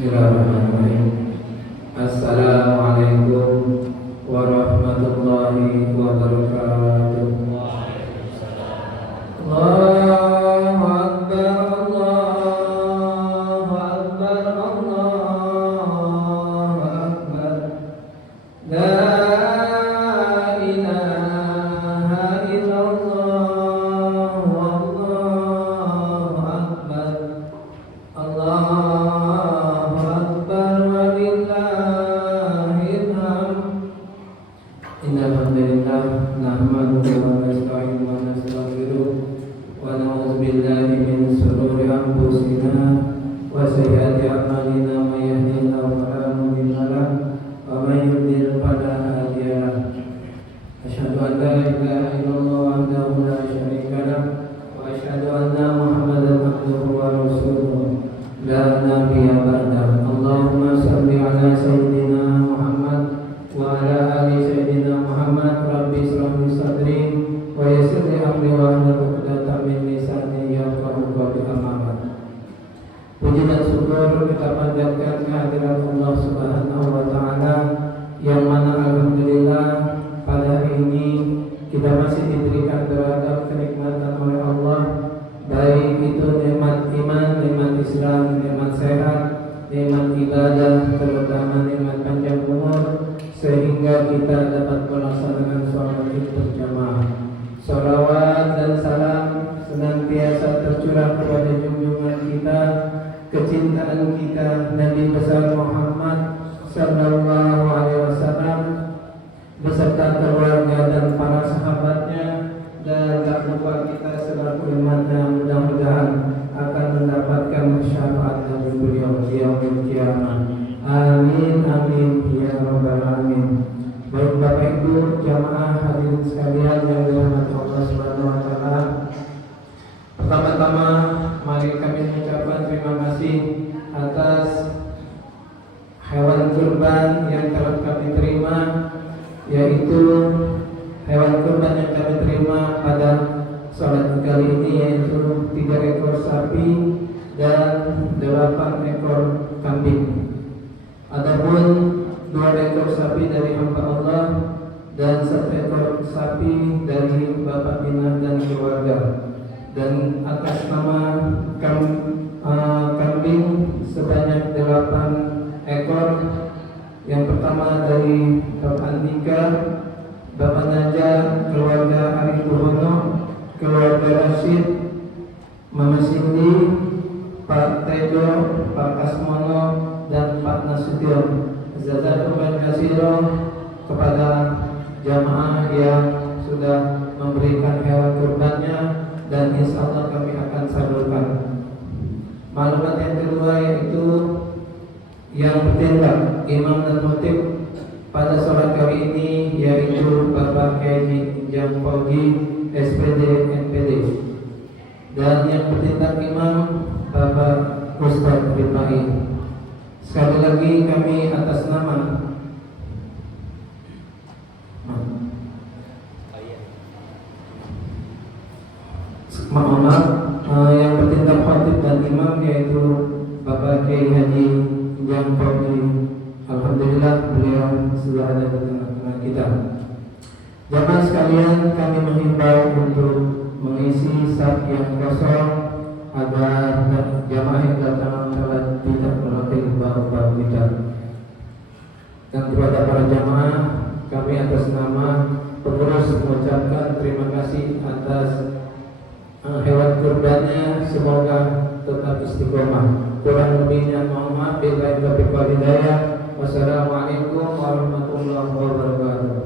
Bismillahirrahmanirrahim. Assalamualaikum warahmatullahi wabarakatuh. Allahu Akbar, Allahu Akbar, Allahu Akbar. La ilaha illallah, Allahu Akbar. Allahu Akbar walillahil hamd. Innal hamdalillah nahmaduhu wa nasta'inuhu wa nastaghfiruh wa na'udzu billahi min shururi anfusina wa sayyiati a'malina may yahdihillahu fala mudilla lahu wa may yudlil fala hadiya lahu. Asyhadu an la ilaha illallah wahdahu la syarika lahu wa asyhadu anna Muhammadan abduhu wa rasuluh. La nabiyya ba'dahu. Allahumma shalli ala sayyidina Muhammad wa ala ali sayyidina Muhammad. Rabbi ishrah li sadri wa yassir li amri wa hlul 'uqdatam min lisani yafqahu qawli. Amma ba'd. Puji dan syukur kita panjatkan kehadirat Allah Subhanahu wa taala yang mana alhamdulillah pada hari ini kita masih diberikan beragam kenikmatan oleh Allah, baik itu nikmat iman, nikmat yaumil qiyamah. Amin amin ya rabbal alamin. Baik Bapak Ibu jamaah hadirin sekalian yang dirahmati Allah Subhanahu wa taala. Pertama-tama mari kami mengucapkan terima kasih atas hewan kurban yang telah kami terima, yaitu hewan kurban yang kami terima pada sholat kali ini, yaitu 3 ekor sapi dan 8 ekor kambing. Adapun 2 ekor sapi dari hamba Allah dan 1 ekor sapi dari Bapak Bina dan keluarga. Dan atas nama kambing sebanyak 8 ekor. Yang pertama dari Bapak Andika, Bapak Naja, keluarga Ari Buhono, keluarga Rashid, Mama Cindy, Pak Tejo, Pak Kasmono, dan Pak Nasution. Jazakumullah khairan kepada jamaah yang sudah memberikan hewan kurbannya, dan insya Allah kami akan salurkan. Maklumat yang kedua yaitu yang bertindak imam dan khotib pada sholat kali ini, yaitu Bapak Kiai Jam Pogi SPD NPD, dan yang bertindak imam Bapak Ustadz Rifai. Sekali lagi kami atas nama yang bertindak khotib dan imam yaitu Bapak Kiai Haji Jam Pogi. Alhamdulillah beliau sudah ada di tengah-tengah kita. Jamaah sekalian, kami menghimbau untuk mengisi saf yang kosong agar jamaah yang datang sholat tidak melatih bau-bau kita. Dan kepada para jamaah, kami atas nama pengurus mengucapkan terima kasih atas hewan kurbannya. Semoga tetap istiqomah. Kurang lebihnya mohon maaf. Billahi taufiq wal hidayah. Wassalamualaikum warahmatullahi wabarakatuh.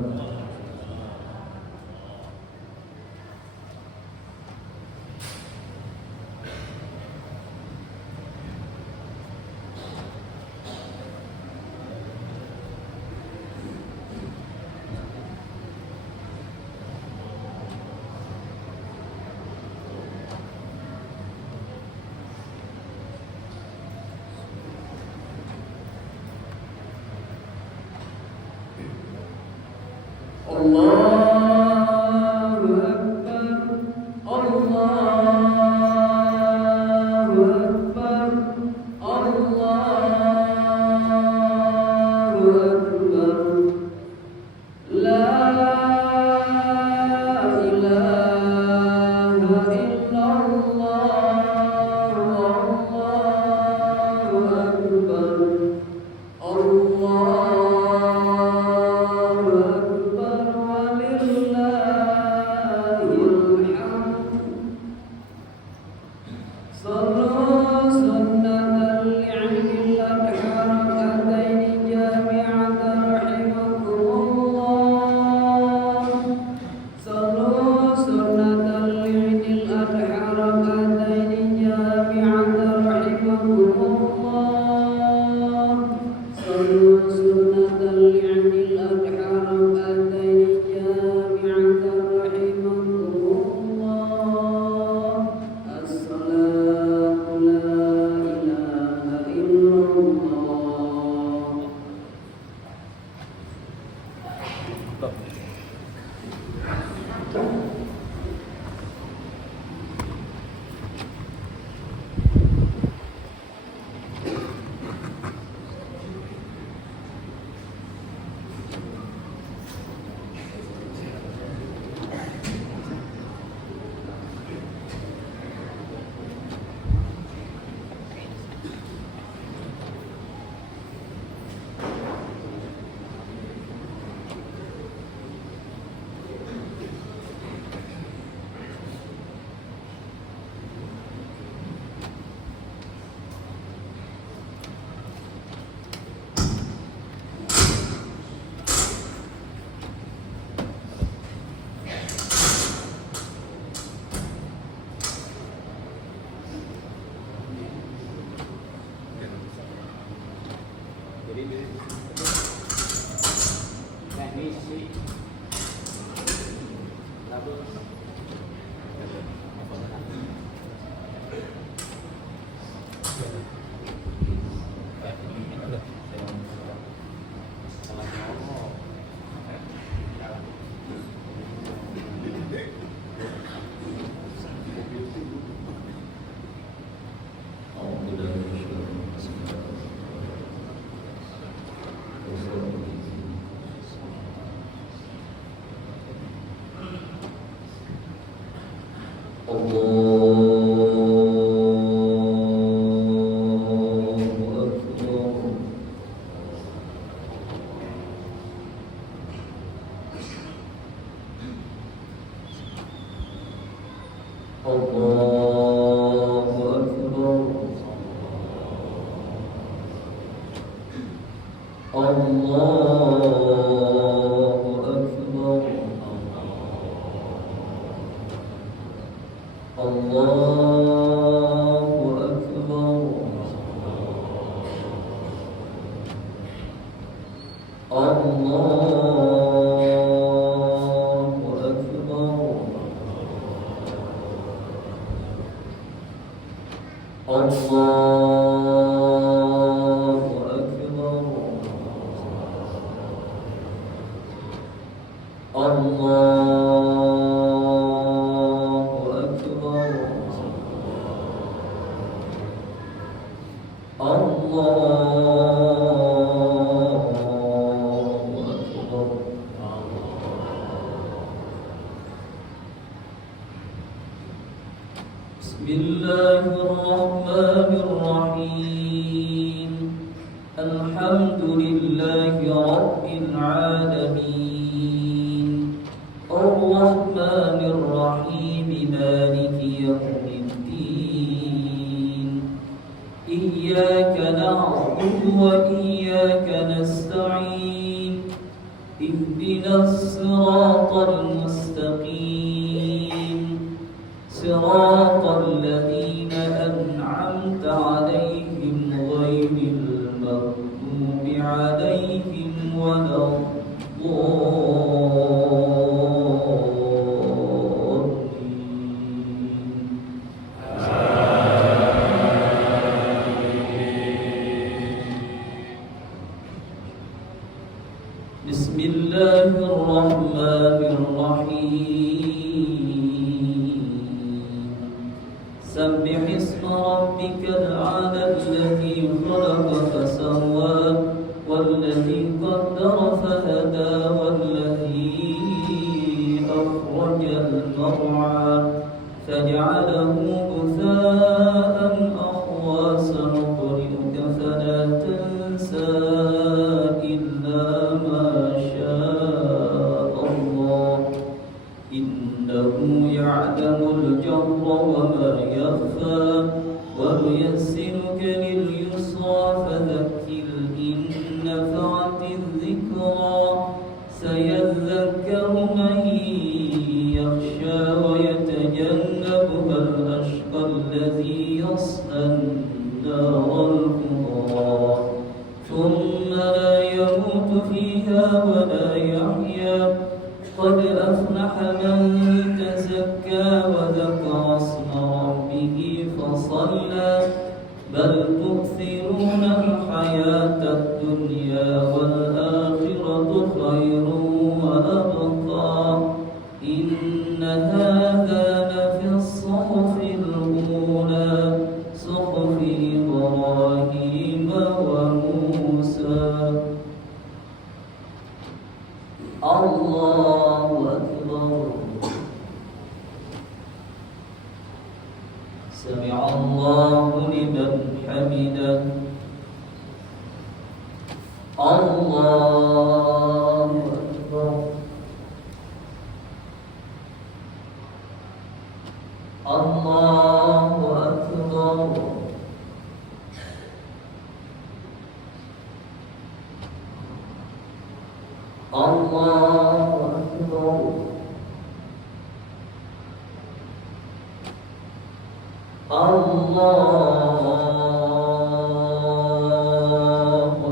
الله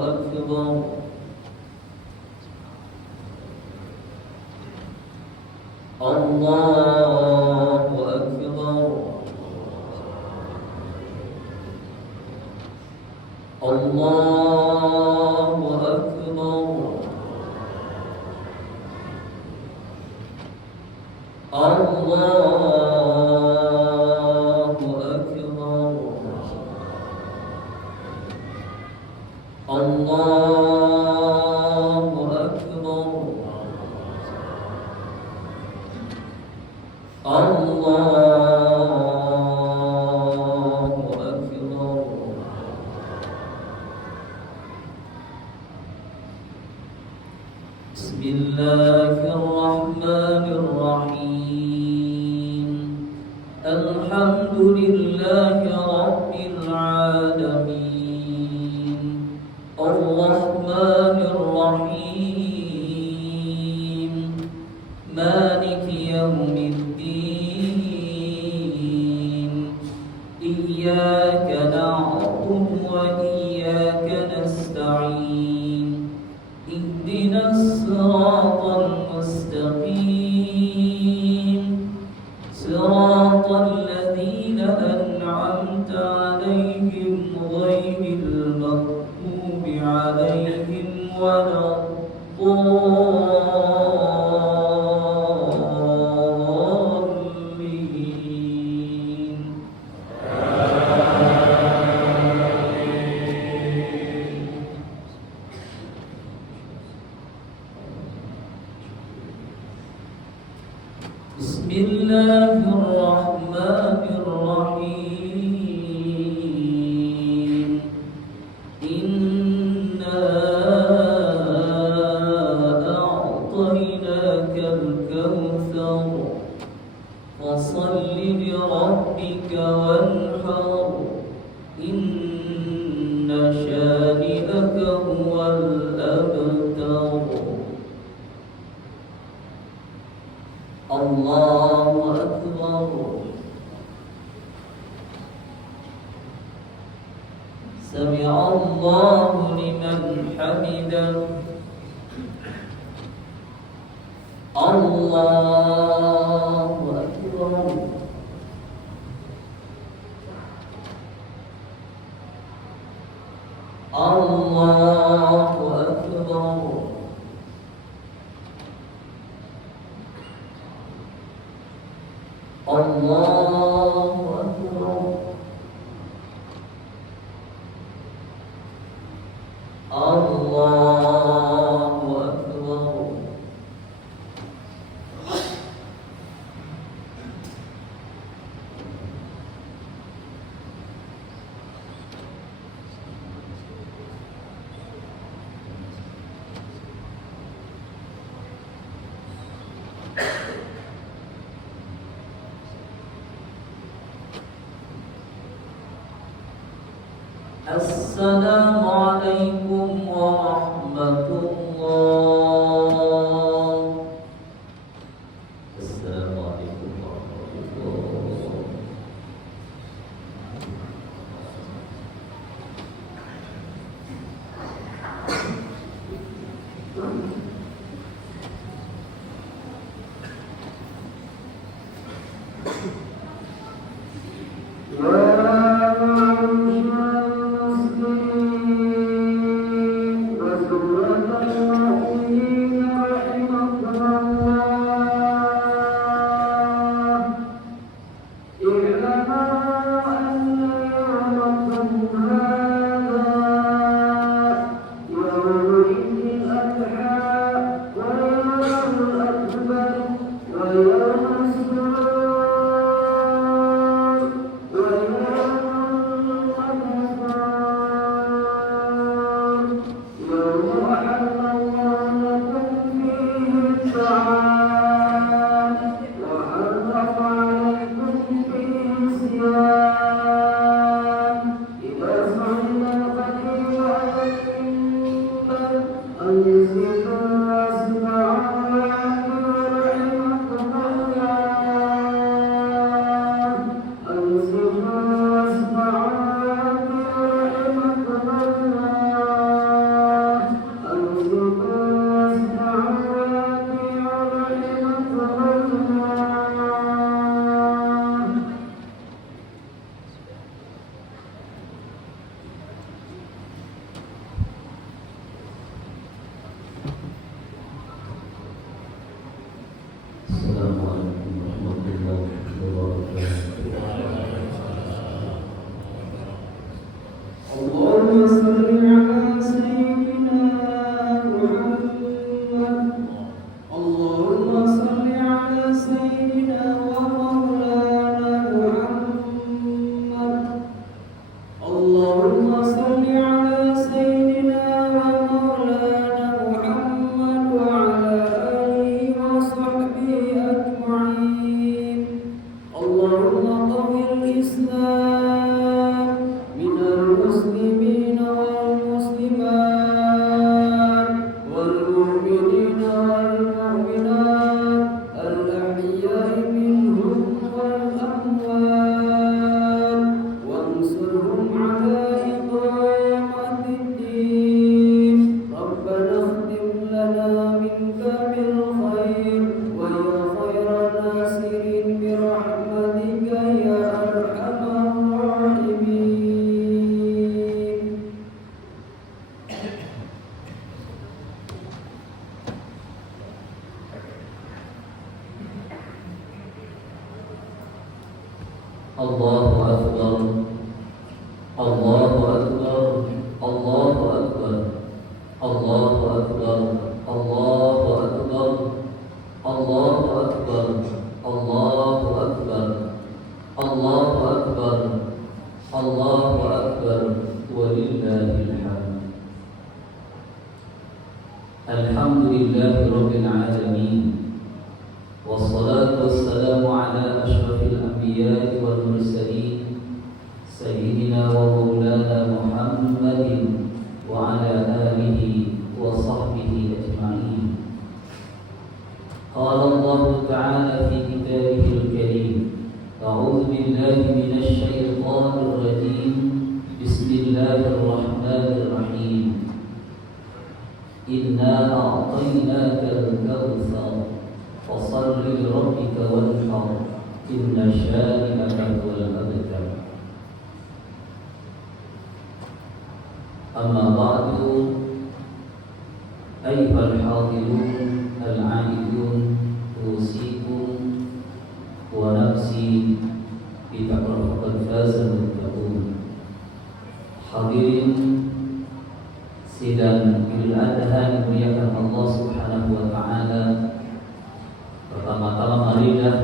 أكبر الله أكبر الله أكبر الله أكبر الله أكبر الله أكبر بسم الله الرحمن الرحيم الحمد لله رب العالمين الرحمن الرحيم مالك يوم الدين إياك نعبد وإياك نستعين اهدنا الصراط المستقيم صراط الذين أنعمت عليهم غير المغضوب عليهم ولا الضالين بسم الله الرحمن الرحيم إنا أعطيناك الكوثر فصل لربك وانحر إن شانئك هو الأبتر الله أكبر سمع الله لمن حمده الله أكبر الله أكبر الله أكبر الله أكبر السلام عليكم ورحمة الله السلام عليكم ورحمة الله Thank you. اللهم صل على سيدنا محمد. اللهم صل على سيدنا ومولانا محمد. اللهم صل على سيدنا ومولانا محمد وعلى آله وصحبه أجمعين. اللهم قوي الإسلام من المسلمين والمسلمات والمؤمنين والمؤمنات الأحياء منهم والأموات، وانصرهم على إقامة الدين. ربنا اختم لنا منك بالخير ويا خير ناصرين برحمتك يا أرحم الراحمين. Allahu Akbar, Allahu Akbar, Allahu Akbar, Allahu Akbar, Allahu Akbar, Allahu Akbar, Allahu Akbar, Allahu Akbar, Allahu Akbar, walillahil hamd. Alhamdulillahi rabbil alamin. Wassalatu wassalamu ala asyrafil anbiya'i wal mursalin sayyidina wa maulana Muhammadin wa ala alihi wa sahbihi ajma'in. Qala Allah ta'ala fi kitabihil karim, a'udzu billahi minasy syaithanir rajim. Bismillahirrahmanirrahim. Inna a'tainakal kautsar fasalli li rabbika wanhar inna syani'aka huwal abtar. Amma ba'du, ayyuhal hadirun al-'aidun, usikum wa nafsi bi taqwa faqad faza muttaqun. Hadirin sidang Idul Adha dimuliakan Allah Subhanahu wa taala. Pertama-tama marilah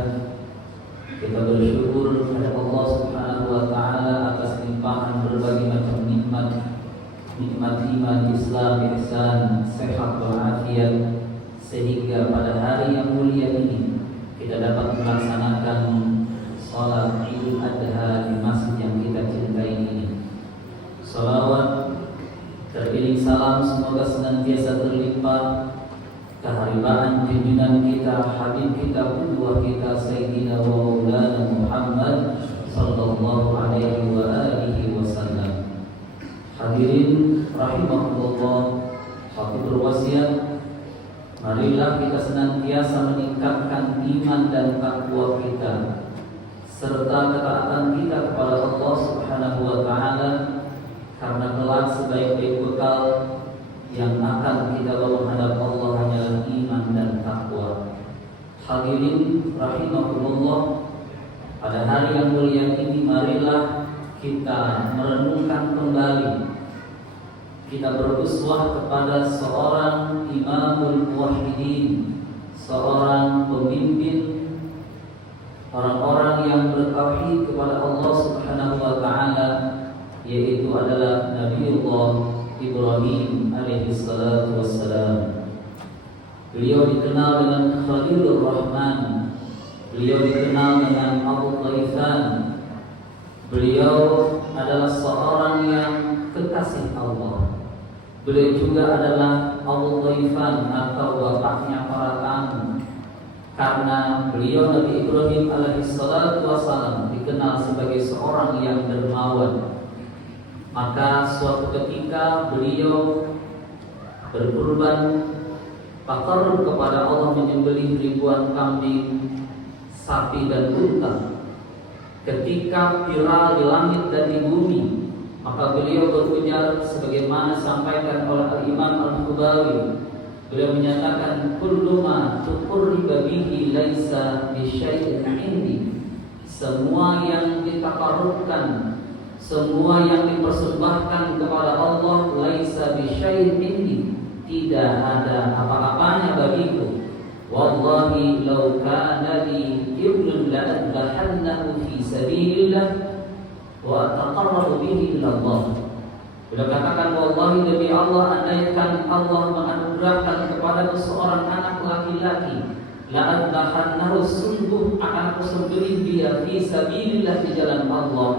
kita bersyukur kepada Allah Subhanahu wa taala atas limpahan berbagai macam nikmat, nikmat iman, Islam, ihsan, sehat walafiat, sehingga pada hari yang mulia ini kita dapat melaksanakan salat Idul Adha di masjid yang kita cintai ini. Salawat teriring salam semoga senantiasa terlimpah keharibaan junjungan kita, habib kita, qudwah kita, sayyidina wa maulana Muhammad sallallahu alaihi wa alihi wasallam. Hadirin rahimakumullah, aku berwasiat, marilah kita senantiasa meningkatkan iman dan takwa kita serta ketaatan kita kepada Allah Subhanahu wa taala, karena kelak sebaik-baik bekal yang akan kita bawa menghadap Allah hanyalah iman dan takwa. Hadirin rahimakumullah, pada hari yang mulia ini marilah kita merenungkan kembali, kita beruswah kepada seorang imamul muwahhidin, seorang pemimpin orang-orang yang bertauhid kepada Allah Subhanahu wa taala, yaitu adalah Nabiullah Ibrahim alaihi salatu wassalam. Beliau dikenal dengan Khalilur Rahman, beliau dikenal dengan Abu Taifan. Beliau adalah seorang yang kekasih Allah. Beliau juga adalah Abu Taifan atau bapaknya para tamu, karena beliau Nabi Ibrahim alaihi salatu wassalam dikenal sebagai seorang yang dermawan. Maka suatu ketika beliau berkurban takarrub kepada Allah, menyembelih ribuan kambing, sapi dan unta. Ketika viral di langit dan di bumi, maka beliau berujar sebagaimana disampaikan oleh Al-Imam Al-Khubawi. Beliau menyatakan, kullu ma tuqarriba bihi laisa bi syai'in 'indi. Semua yang ditakarrubkan semua yang dipersembahkan kepada Allah laisa bisyai'in minni, tidak ada apa-apanya bagiku. Wallahi law kana li ibnun la adbahannahu fi sabilillah wa ataqarrabu bihi ila Allah. Beliau katakan, wallahi demi Allah, andaikan Allah menganugerahkan kepada seorang anak laki-laki, la adbahannahu, sungguh akan aku sembelih dia fi sabilillah, di jalan Allah,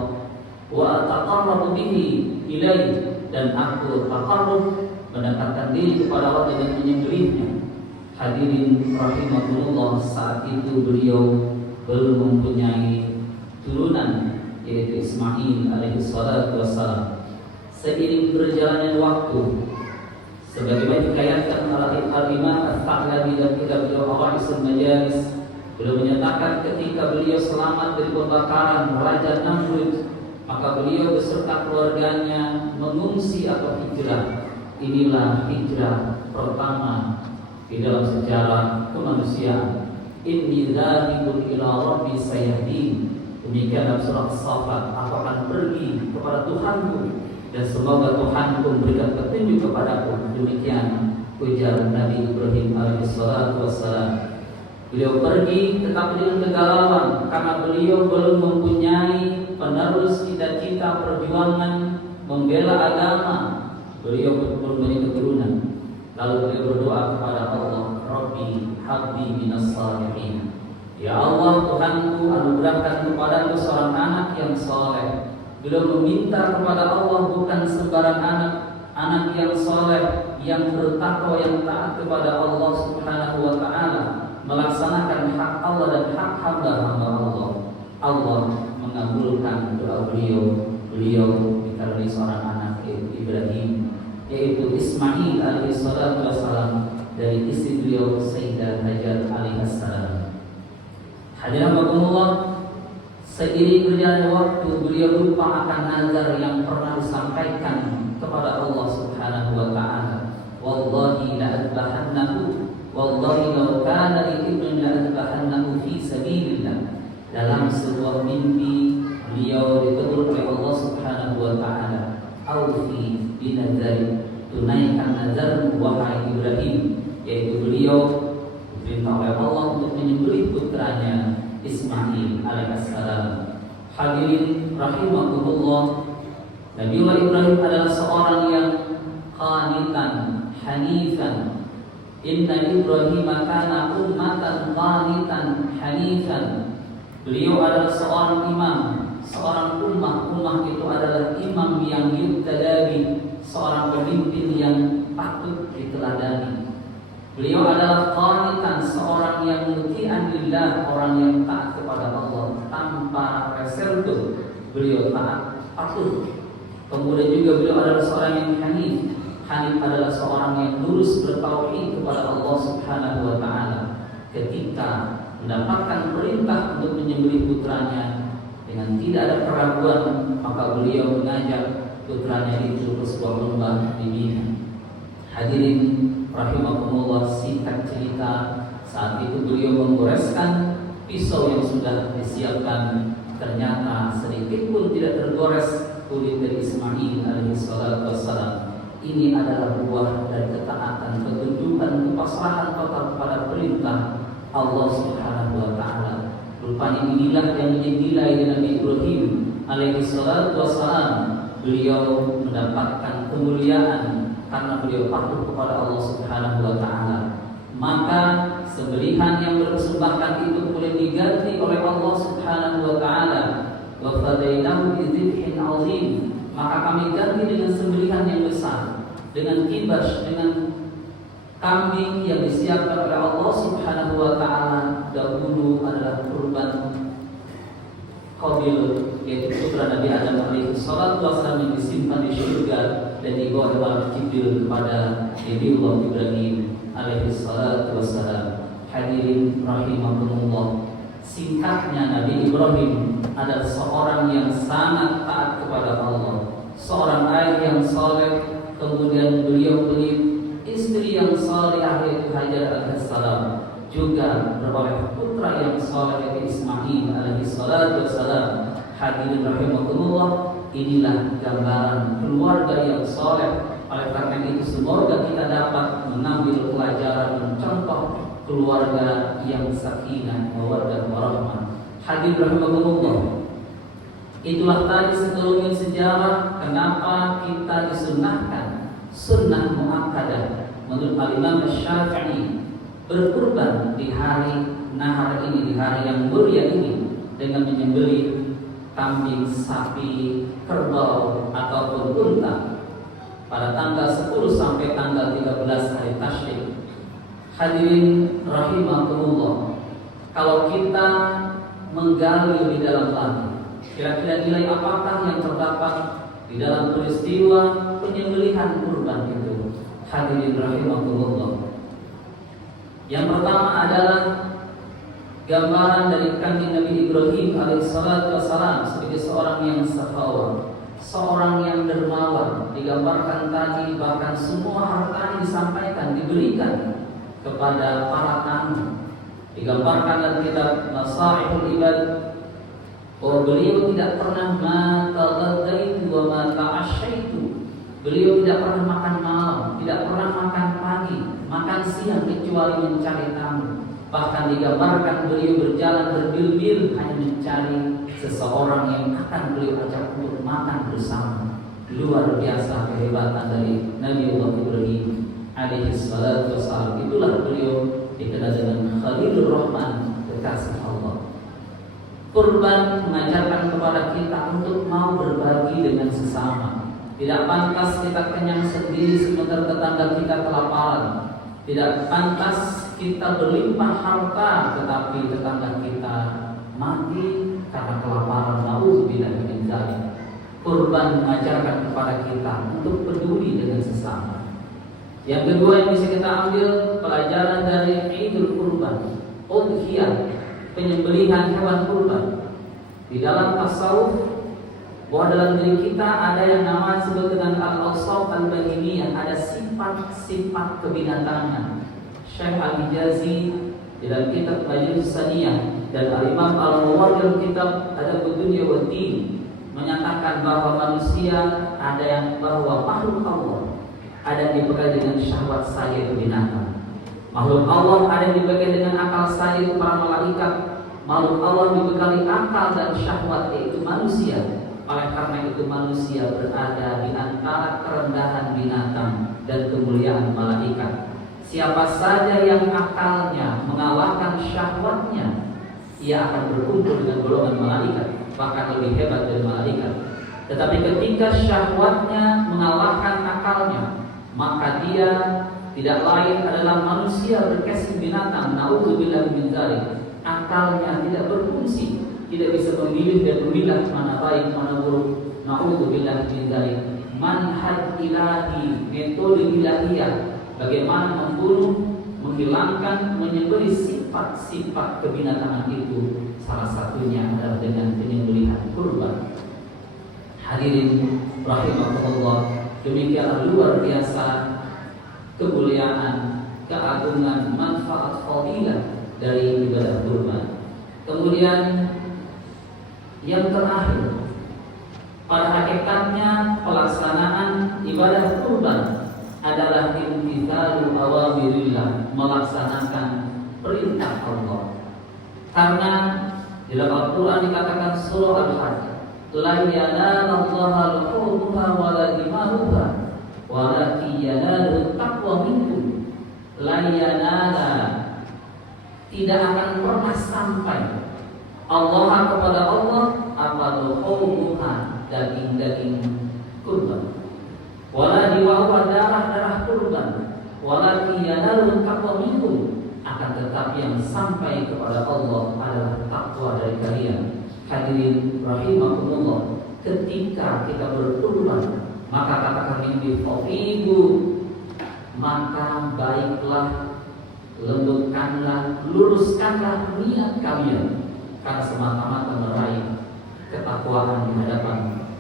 wa ataqarrabu bihi ilaihi, dan aku taqarrub, mendekatkan diri kepada Allah dengan menyembelihnya. Hadirin rahimahullah, saat itu beliau belum mempunyai turunan, yaitu Ismail alaihi salatu wassalam. Seiring berjalannya waktu, sebagaimana dikayatkan oleh Al-Imam Al-Tha'labi dalam kitab beliau Awaisul Majalis, beliau menyatakan ketika beliau selamat dari pembakaran Raja Namrud, maka beliau beserta keluarganya mengungsi atau hijrah. Inilah hijrah pertama di dalam sejarah kemanusiaan. Inni dzahibun ila rabbi sayahdin. Demikian dalam surah As-Saffat, aku akan pergi kepada Tuhanku dan semoga Tuhanku memberikan petunjuk kepadaku. Demikian ujar Nabi Ibrahim alaihissalatu wassalam. Beliau pergi tetapi dengan kegalauan karena beliau belum mempunyai penerus cita-cita perjuangan membela agama. Beliau belum mempunyai keturunan. Lalu beliau berdoa kepada Allah, Rabbi habli minas salihin. Ya Allah, Tuhanku, anugerahkan kepadaku seorang anak yang saleh. Beliau meminta kepada Allah bukan sembarang anak yang saleh, yang bertakwa, yang taat kepada Allah Subhanahu wa taala, melaksanakan hak Allah dan hak hamba-hamba Allah. Allah mengabulkan doa beliau. Beliau dikaruniai seorang anak, Ibrahim, yaitu Ismail alaihi salatu wassalam, dari istri beliau Sayyidah Hajar alaihissalam. Hadirin rahimakumullah, seiring berjalannya waktu beliau lupa akan nazar yang pernah disampaikan kepada Allah Subhanahu wa taala. Wallahi la adbahannahu, wallahi law kana li ibnin la adbahannahu fi sabilillah. Dalam sebuah mimpi beliau ditegur oleh Allah Subhanahu wa taala, aufi binazari, tunaikan nazar wahai Ibrahim, yaitu beliau diperintah oleh Allah untuk menyembelih putranya Ismail alaihissalam. Hadirin rahimakumullah, Nabiullah Ibrahim adalah seorang yang qanitan hanifan. Inna Ibrahim kana ummatan qanitan hanifan. Beliau adalah seorang imam, seorang ummah itu adalah imam yang yuttadabi, seorang pemimpin yang patut diteladani. Beliau adalah qanitan, seorang yang muti'an lillah, orang yang taat kepada Allah tanpa reserve. Beliau taat, patuh. Kemudian juga beliau adalah seorang yang hanif. Hanif adalah seorang yang lurus bertauhid kepada Allah Subhanahu wa taala. Ketika mendapatkan perintah untuk menyembelih putranya dengan tidak ada keraguan, maka beliau mengajak putranya itu ke sebuah lembah di Mina. Hadirin rahimakumullah, singkat cerita, saat itu beliau menggoreskan pisau yang sudah disiapkan. Ternyata sedikit pun tidak tergores kulit dari Ismail alaihi salatu wassalam. Ini adalah buah dari ketaatan, ketundukan, kepasrahan total kepada perintah Allah Subhanahu wa taala. Rupanya inilah yang menjadi nilai Nabi Ibrahim alaihi salatu wassalam. Beliau mendapatkan kemuliaan karena beliau patuh kepada Allah Subhanahu wa taala. Maka sembelihan yang dipersembahkan itu boleh diganti oleh Allah Subhanahu wa taala. Wa fadainahu bidzibhin azim. Maka kami ganti dengan sembelihan yang besar, dengan kibas, dengan kambing yang disiapkan oleh Allah Subhanahu wa taala. Dahulu adalah kurban Qabil, yaitu putra Nabi Adam alaihi salatu wassalam, yang disimpan di surga dan dibawa oleh Malaikat Jibril kepada Nabiullah Ibrahim alaihi salatu wassalam. Hadirin rahimakumullah, singkatnya Nabi Ibrahim adalah seorang yang sangat taat kepada Allah, seorang ayah yang saleh. Kemudian beliau beli istri yang salihah, yaitu Hajar alaihissalam, juga beroleh putra yang saleh, yaitu Ismail alaihi salatu wassalam. Hadirin rahimakumullah, inilah gambaran keluarga yang soleh. Oleh karena itu semoga kita dapat mengambil pelajaran mencontoh keluarga yang sakinah, mawaddah, warahmah. Hadirin rahimakumullah. Itulah tadi sekelumit sejarah kenapa kita disunahkan sunnah muakkadah menurut Imam Syafi'i berkurban di hari nahar ini, di hari yang mulia ini, dengan menyembelih kambing, sapi, kerbau ataupun unta pada tanggal 10 sampai tanggal 13 hari Tasyrik. Hadirin rahimakumullah, kalau kita menggali lebih dalam lagi, kira-kira nilai apakah yang terdapat di dalam peristiwa penyembelihan kurban itu? Hadirin rahimakumullah, yang pertama adalah gambaran dari kanjeng Nabi Ibrahim alaihissalatu wassalam sebagai seorang yang sakhawa, seorang yang dermawan. Digambarkan tadi bahkan semua hartanya disampaikan, diberikan kepada para tamu. Digambarkan dalam kitab Nasaihul Ibad bahwa beliau tidak pernah mataghaddaitu wa mata'asyaitu. Beliau tidak pernah makan malam, tidak pernah makan pagi, makan siang kecuali mencari tamu. Bahkan digambarkan beliau berjalan berbil-bil hanya mencari seseorang yang akan beliau ajak untuk makan bersama. Luar biasa kehebatan dari Nabi Allah Ibrahim alaihi salatu wassalam. Itulah beliau dikenal dengan Khalilur Rahman, kekasih Allah. Kurban mengajarkan kepada kita untuk mau berbagi dengan sesama. Tidak pantas kita kenyang sendiri sementara tetangga kita kelaparan. Tidak pantas kita berlimpah harta tetapi tetangga kita mati karena kelaparan. Nauzubillah min dzalik. Kurban mengajarkan kepada kita untuk peduli dengan sesama. Yang kedua yang bisa kita ambil pelajaran dari Idul Kurban, udhiyah, penyembelihan hewan kurban. Di dalam tasawuf, bahwa dalam diri kita ada yang namanya disebut dengan al-awsaf al-bahimiyah, ada sifat-sifat kebinatangan. Syekh Al-Hijazi dalam kitab Majlis Saniyah dan Al-Imam Al-Muwardi dalam kitab Adabud Dunya wa Din menyatakan bahwa manusia ada yang, bahwa makhluk Allah ada yang dibekali dengan syahwat saja itu binatang. Makhluk Allah ada yang dibekali dengan akal saja itu para malaikat. Makhluk Allah dibekali akal dan syahwat yaitu manusia. Oleh karena itu manusia berada di antara kerendahan binatang dan kemuliaan malaikat. Siapa saja yang akalnya mengalahkan syahwatnya, ia akan berkumpul dengan golongan malaikat, bahkan lebih hebat dari malaikat. Tetapi ketika syahwatnya mengalahkan akalnya, maka dia tidak lain adalah manusia berkesih binatang. Nauzubillah min dzalik. Akalnya tidak berfungsi, tidak bisa memilih dan memilah mana baik mana buruk. Nauzubillah min dzalik. Manhaj ilahi, metode ilahiyah, bagaimana membunuh, menghilangkan, menyembelih sifat-sifat kebinatangan itu, salah satunya adalah dengan penyembelihan kurban. Hadirin rahimakumullah, demikianlah luar biasa kemuliaan, keagungan, manfaat fadilah dari ibadah kurban. Kemudian yang terakhir, pada hakikatnya pelaksanaan ibadah kurban adalah imtithalu awamirillah, melaksanakan perintah Allah. Karena di dalam Al-Quran dikatakan surah Al-Hajj, la yanalallaha luhumuha wa la dimahuha walakin yanaluhu taqwa minkum. La yanala, tidak akan pernah sampai Allah kepada Allah apa luhumuha, daging-daging kurban, wala dimahuha, darah-darah kurban, walakin yanaluhu taqwa minkum, akan tetapi yang sampai kepada Allah adalah takwa dari kalian. Hadirin rahimakumullah, ketika kita berkurban, maka katakan ini faqidu, maka baiklah, lembutkanlah, luruskanlah niat kalian, karena semata-mata meraih ketakwaan di hadapan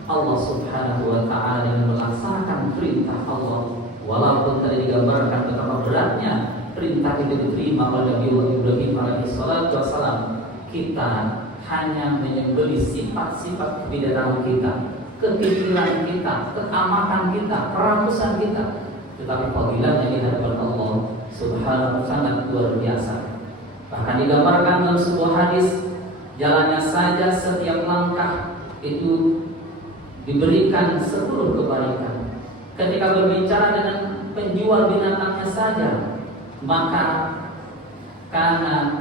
Allah Subhanahu wa ta'ala dengan melaksanakan perintah Allah. Walaupun tadi digambarkan betapa beratnya perintah itu diterima oleh Nabi Ibrahim alaihissalatu wassalam, kita hanya menyembelih sifat-sifat kebinatangan kita, kepikiran kita, ketamakan kita, kerakusan kita. Tetapi fadilahnya di hadapan Allah Subhanahu sangat luar biasa. Bahkan digambarkan dalam sebuah hadis, jalannya saja setiap langkah itu diberikan 10 kebaikan. Ketika berbicara dengan penjual binatangnya saja, maka karena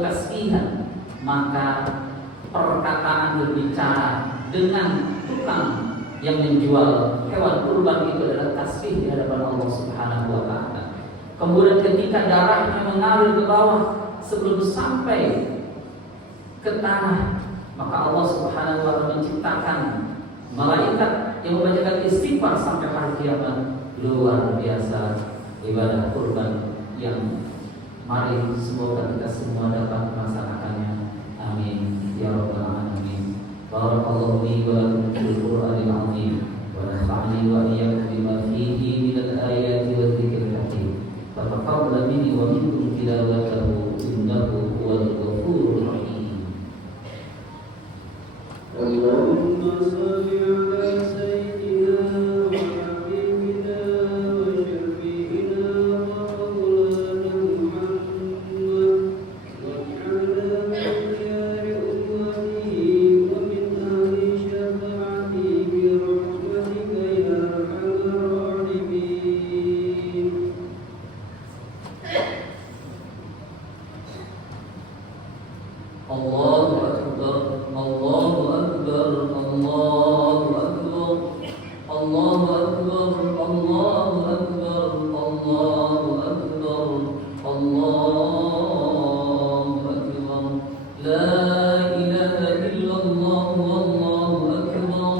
tasbihan, maka perkataan berbicara dengan tukang yang menjual hewan kurban itu adalah tasbih di hadapan Allah Subhanahu wa taala. Kemudian ketika darahnya mengalir ke bawah sebelum sampai ke tanah, maka Allah Subhanahu wa taala menciptakan malaikat yang membacakan istighfar sampai hari kiamat. Luar biasa ibadah kurban yang mari semoga kita semua dapat melaksanakannya. Amin ya rabbal alamin. Barakallahu li wa lakum fil Qur'anil azim wa nafa'ani wa iyyakum bima fihi minal ayati wa dzikril hakim. Fataqabbal minni wa minkum tilawatahu innahu huwal ghafurur rahim. Allahumma shalli ala sayyidina wa habibina wa syafi'ina wa maulana Muhammad waj'alna min khiyari ummatihi wa min ahli syafa'atihi bi rahmatika ya arhamar rahimin. Allahu akbar, Allahu akbar, Allahu akbar, Allahu akbar, Allahu akbar, Allahu akbar, Allahu akbar. La ilaha illallah, wallahu akbar,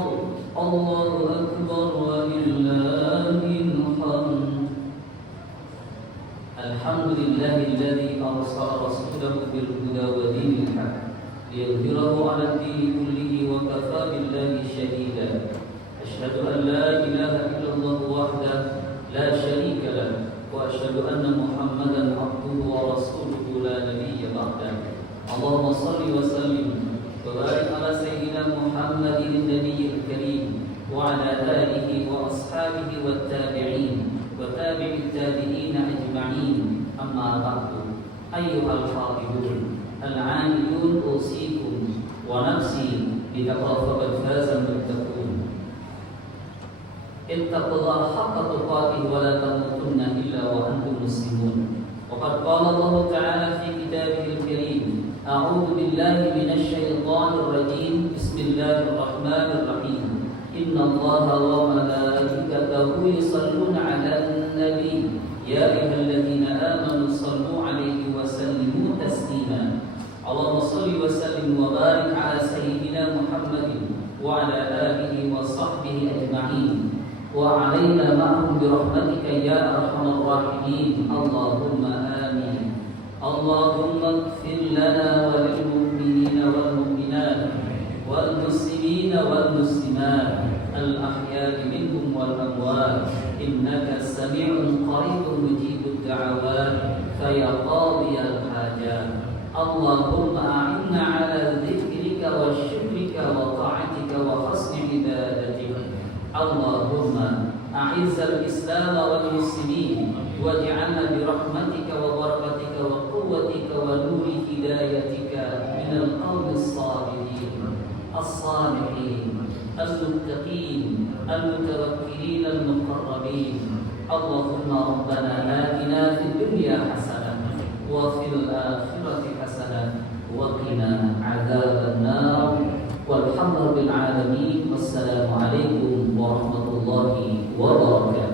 Allahu akbar wa lillahil hamd. Alhamdulillahilladzi arsala rasulahu bil huda wa dinil haq liyudhhirahu 'ala ad-dini kullihi wa kafaa billahi shahida. Asyhadu an la ilaha illallah wahdahu la syarika lahu wa asyhadu anna Muhammadan 'abduhu wa rasuluhu la nabiyya ba'dahu. Allahumma shalli wa sallim wa barik 'ala sayyidina Muhammadin an-nabiyyil karim wa 'ala alihi wa ashabihi wat tabi'in wa tabi'it tabi'in ajma'in. Amma ba'du. Ayyuhal hafidun al-'amilun usikum wa nafsi bitaqwa faqad faza al-muttaqun. Ittaqullaha haqqa tuqatih wa la tamutunna illa wa antum muslimun. Wa qad qala Allah ta'ala fi kitabihil karim, a'udzu billahi minasy syaithanir rajim. Bismillahir rahmanir rahim. Innallaha wa malaikatahu yusholluna 'alan nabi ya ayyuhalladzina amanu shallu 'alaihi wa sallimu taslima. Allahumma shalli wa sallim wa barik 'ala sayyidina Muhammadin wa 'ala alihi wa sahbihi ajma'in wa 'alaina ma'hum bi rahmatika ya arhamar rahimin. Allahumma amin. Allahumma ighfir lana wa lil mu'minina wal mu'minat wal muslimina wal muslimat al ahya'i minhum wal amwat innaka sami'un qaribun mujibud da'awat ya qadiyal hajat. Allahumma a'inna 'ala dzikrika wa syukrika wa ta'atika wa husni ibadatika. Allahumma a'izzal islam wal muslimin waj'alna bi rahmatika wa barakatika wa quwwatika wa nuri hidayatika minal qawmis sabirin as-salihin al-muttaqin al-mutawakkilin al-muqarrabin. Allahumma rabbana atina fid dunya hasanah wa fil akhirati hasanah wa qina adzaban nar. Walhamdulillahil alamin. Wassalamu alaikum warahmatullahi wabarakatuh.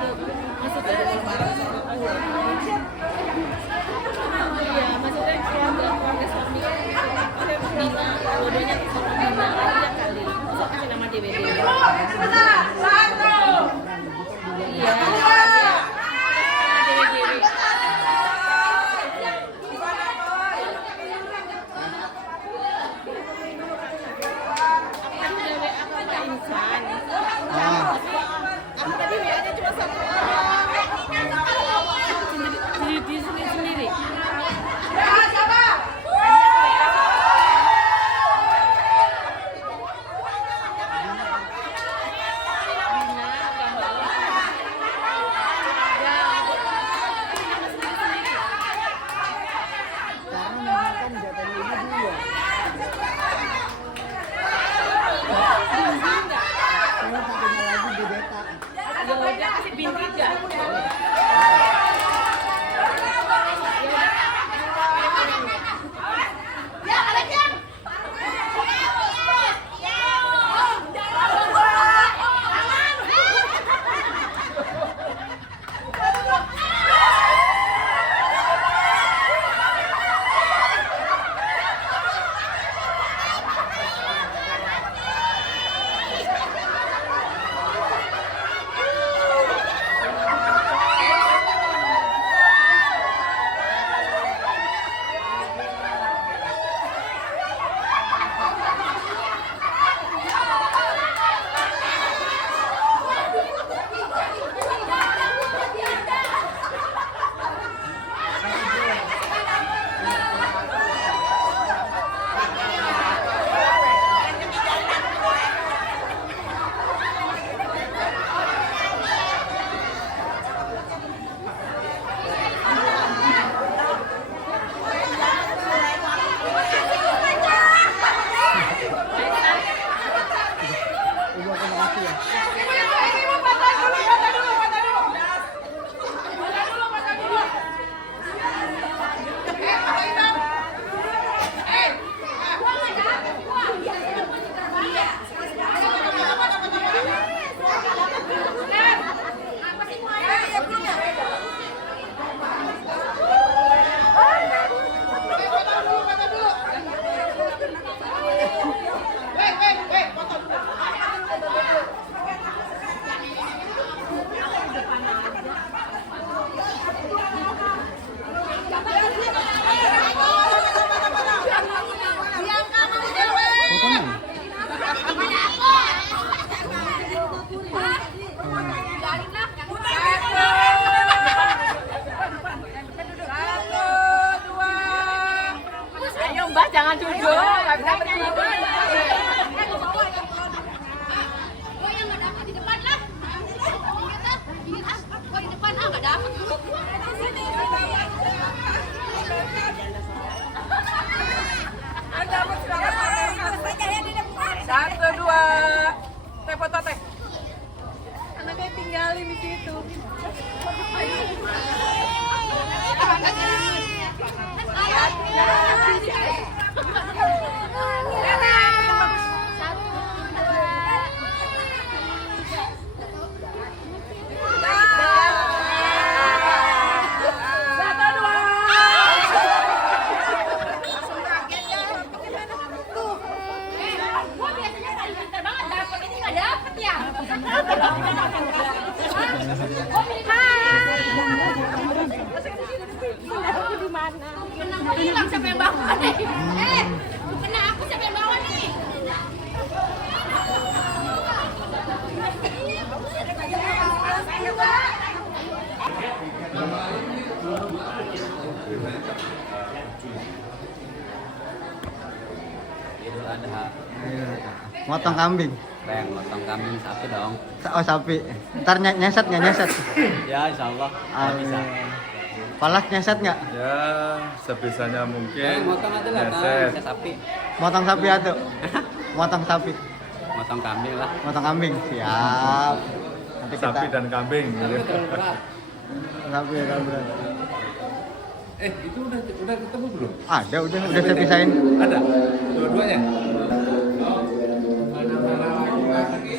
maksudnya iya maksudnya keluarga suami Bina dua-duanya sama Bina aja kali masa kasih nama DWD iya sendiri. Kasih bin 3. Mbak jangan duduk, nggak bisa berduduk. Oh yang nggak dapat di depan lah. Oh di depan nggak dapat. Dapat silakan di depan. 1, 2, teh foto teh. Anaknya tinggalin di situ. Aku hilang siapa yang bawa nih? Kena aku siapa yang bawa nih? Idul Adha. Motong kambing. Keren, motong kambing sapi dong. Oh sapi. Ntar nyeset nggak nyeset? Ya, insya Allah bisa. Palas nyeset nggak? Ya, sebisanya mungkin. Motong aja lah, Nyeset. kan, sapi. Motong sapi atau? Motong sapi. Motong kambing lah. Motong kambing. Siap. Nanti kita Sapi dan kambing. sapi dan berat. Itu udah ketemu belum? Ada udah saya pisahin. Ada? Dua-duanya? Mana-mana lagi